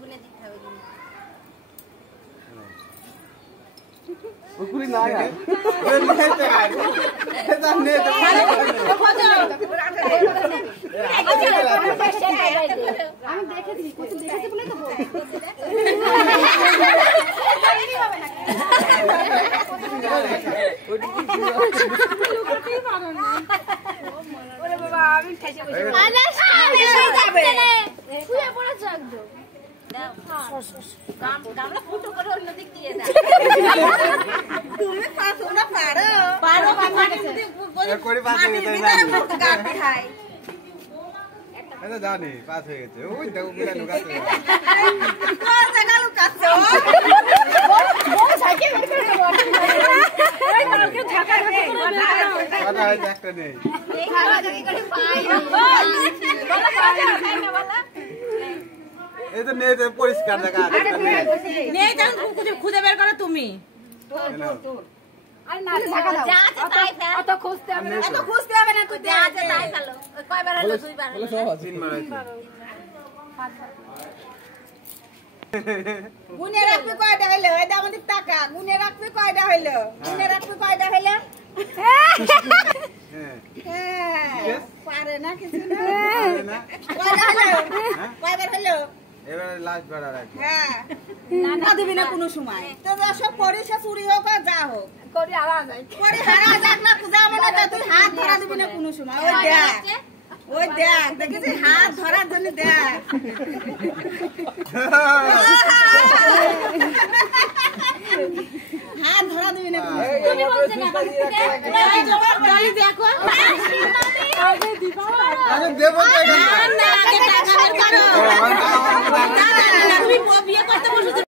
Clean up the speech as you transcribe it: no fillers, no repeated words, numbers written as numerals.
গুনে দিতে হবে ওকুলি না গা এটা নেতে আমি দেখেছি কত দেখেছি বলে তো বল হবে না ওরে বাবা আমি ঠেসে বসে আরে সামনে যাবে শুয়ে পড়েছ একদম গামলা ফুটো করে অন্য দিক দিয়ে দাও তুমি পাস না পারো করে পাস হয়ে গেছে গাতে খাই এটা জানি পাস হয়ে গেছে ওই দেখো গুলা লুকাছে কোন জায়গা লুকাছো বল সাইকেল বের করে দেব এই কালকে ঢাকা ঢাকা করে কথা হয় একটা নেই দেখা দেখি করে পাই বলা খাই না বলা এই তো নেতে পরিষ্কার জায়গা আছে নেই যাও খুঁজে বের করো তুমি আরে না ঢাকা দাও যা আছে তাই ফেল অত খুঁজতে হবে না এত খুঁজতে হবে না তুই যা আছে তাই ফেলো কয়বার হলো দুইবার বলে সব দিন মারাইছে গুনে রাখবি কয়টা হইলো এটা আমাদের টাকা গুনে রাখবি কয়টা হইলো গুনে রাখবি কয়টা হইলো হ্যাঁ পারে না কিছু না পারে না কয়টা হইলো কয়বার হইলো এবারে লাস্ট বেড়া রাখ হ্যাঁ না দিবি না কোনো সময় তো সব পরিষা চুরি হোক আর যা হোক করি হারা যায় করি হারা যাক না পূজা মানে তুই হাত ধরা দিবি না কোনো সময় ওই দেখ দেখেছি হাত ধরার জন্য দেখ হাত ধরা দিবি না তুমি বলছ না এই জবাব গালি দেখো আরে দেব না আগে টাকা বের